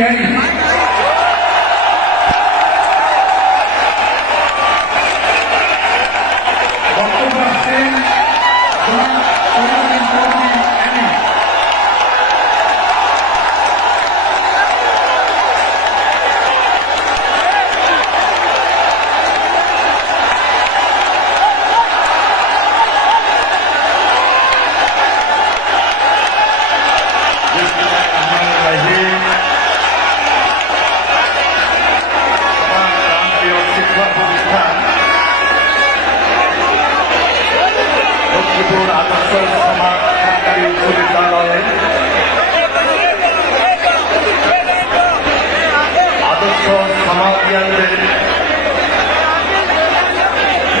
বিহারী বক্তব্য রাখছেন আদর্শ সমাজ সরকারি উচ্চ বিদ্যালয়ের আদর্শ সমাজিয়ানদের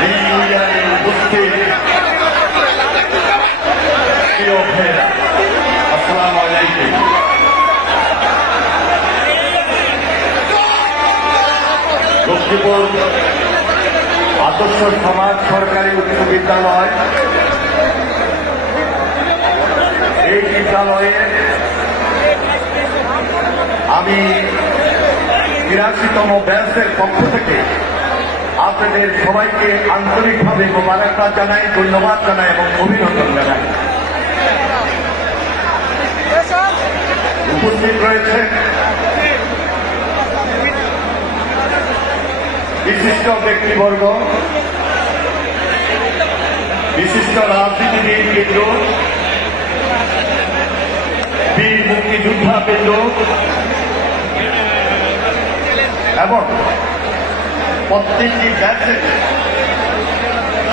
ইউনিয়নে উপস্থিত প্রিয় ভাইয়েরা, আসসালামু আলাইকুম। লক্ষ্মীপুর আদর্শ সমাজ সরকারি উচ্চ বিদ্যালয়, এই বিদ্যালয়ে আমি ৮৩তম ব্যাচের পক্ষ থেকে আপনাদের সবাইকে আন্তরিকভাবে মোবারকবাদ জানাই, ধন্যবাদ জানাই এবং অভিনন্দন জানাই। উপস্থিত রয়েছে বিশিষ্ট ব্যক্তিবর্গ, বিশিষ্ট রাজনীতিবিদ বৃন্দ, বীর মুক্তিযোদ্ধা বৃন্দ এবং প্রত্যেকটি ব্যাচে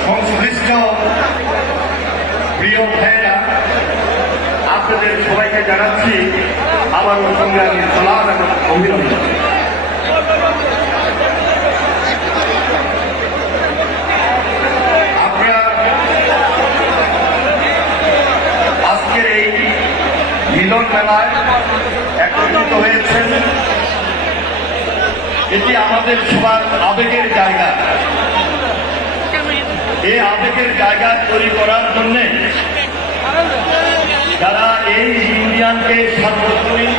সংশ্লিষ্ট প্রিয় ভাইয়েরা, আপনাদের সবাইকে জানাচ্ছি আবারও সংগ্রামী সালাম এবং অভিনন্দন। আপনারা আজকের এই মিলন মেলায় একত্রিত হয়েছেন, এটি আমাদের সবার আবেগের জায়গা। এই আবেগের জায়গা তৈরি করার জন্য যারা এই ইউনিয়নকে সার্বজনীন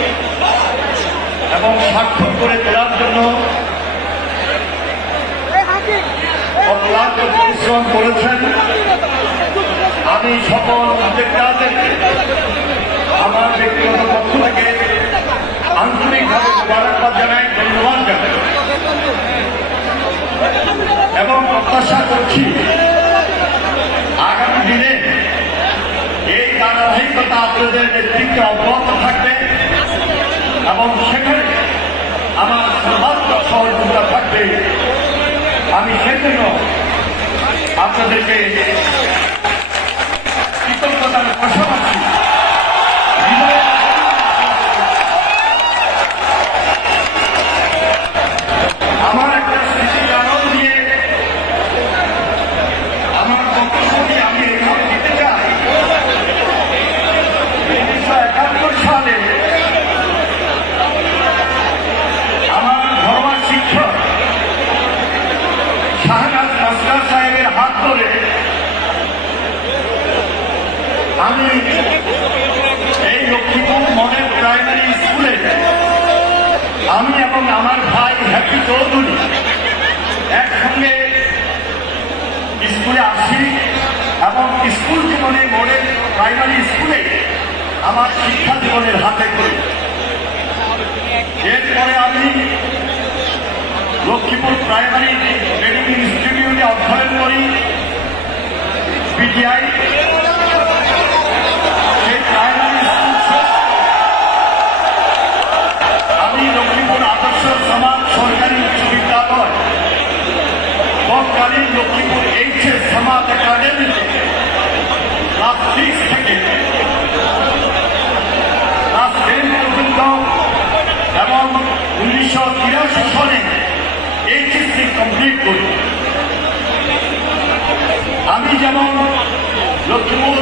এবং সার্থক করে তোলার জন্য অক্লান্ত পরিশ্রম করেছেন, আমি সকল উদ্যোক্তাদেরকে আমার ব্যক্তিগত পক্ষ থেকে আন্তরিকভাবে মোবারকবাদ জানাই, ধন্যবাদ জানাই এবং প্রত্যাশা করছি আগামী দিনে এই ধারাবাহিকতা আপনাদের নেতৃত্বে অব্যাহত থাকবে এবং সেখানে আমার সর্বাত্মক সহযোগিতা থাকবে। আমি সেজন্য আপনাদেরকে কৃতজ্ঞতার পাশাপাশি আমার একটা স্মৃতি কারণ দিয়ে আমার বক্তব্য দিয়ে আমি এইভাবে দিতে চাই। 1971 সালে আমার ঘরোয়া শিক্ষক শাহনাজ মাস্টার সাহেবের হাত ধরে আমি এই লক্ষ্মীপুর মডেল প্রাইমারি স্কুলে আমি এবং আমার ভাই হ্যাপি চৌধুরী একসঙ্গে স্কুলে আসি এবং স্কুল জীবনে মডেল প্রাইমারি স্কুলে আমার শিক্ষা জীবনের হাতে করি। এরপরে আমি লক্ষ্মীপুর প্রাইমারি ট্রেনিং ইনস্টিটিউটে অধ্যয়ন করি, পিটিআই। সেই প্রাইমারি স্কুল আমি লক্ষ্মীপুর আদর্শ সমাজ সরকারি উচ্চ বিদ্যালয়, তৎকালীন লক্ষ্মীপুর এইচএস সমাজ একাডেমিতে ক্লাস 6 থেকে ক্লাস 10 পর্যন্ত এবং 1983 সালে এইচএসসি কমপ্লিট করি। আমি যেমন লক্ষ্মীপুর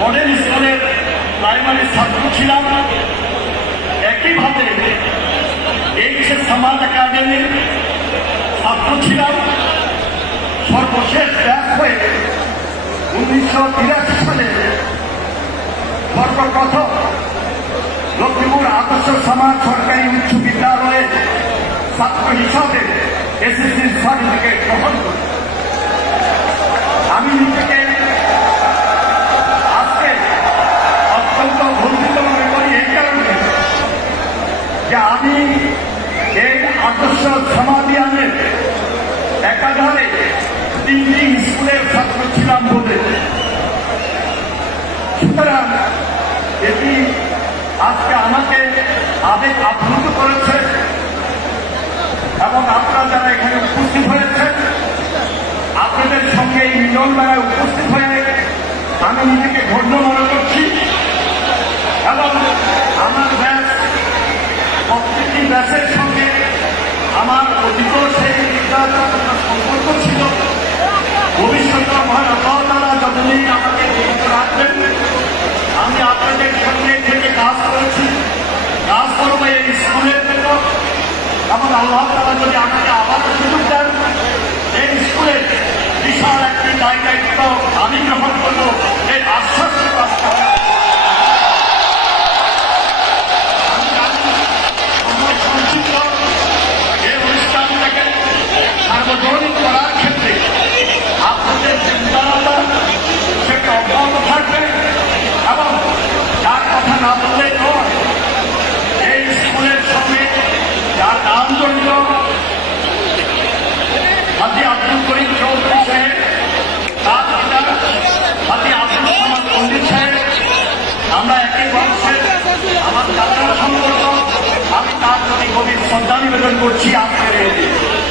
মডেল স্কুলের প্রাইমারি ছাত্র ছিলাম, একইভাবে এইচএস সমাজ একাডেমির ছাত্র ছিলাম। সর্বশেষ ব্যাচ হয়ে 1983 সালে সর্বপ্রথম লক্ষ্মীপুর আদর্শ সমাজ সরকারি উচ্চ বিদ্যালয়ের ছাত্র হিসাবে এসএসসির সার্টিফিকেট গ্রহণ করি। আমি নিজেকে আজকে অত্যন্ত গর্বিত মনে করি এই কারণে যে আমি এই আদর্শ সমাধিয়ানের একাধারে 3টি স্কুলের ছাত্র ছিলাম বলে, সুতরাং এটি আজকে আমাকে আবেগ আপ্লুত করেছে এবং আপনারা যারা এখানে উপস্থিত হয়েছেন আপনাদের সঙ্গে এই মিলন মেলায় উপস্থিত হয়ে আমি নিজেকে ধন্য মনে করছি এবং আমার ব্যাচ প্রত্যেকটি ব্যাচের সঙ্গে আমার অতীত সেই সম্পর্ক ছিল। ভবিষ্যতে মহান আল্লাহ তাআলা যতদিন আমাকে জীবিত রাখবেন আমি আপনাদের সঙ্গে থেকে কাজ করেছি, কাজ করবো এই স্কুলের জন্য এবং আল্লাহ তাআলা যদি আমাকে আবার সুযোগ দেন এই স্কুলের বিশাল একটি জায়গায়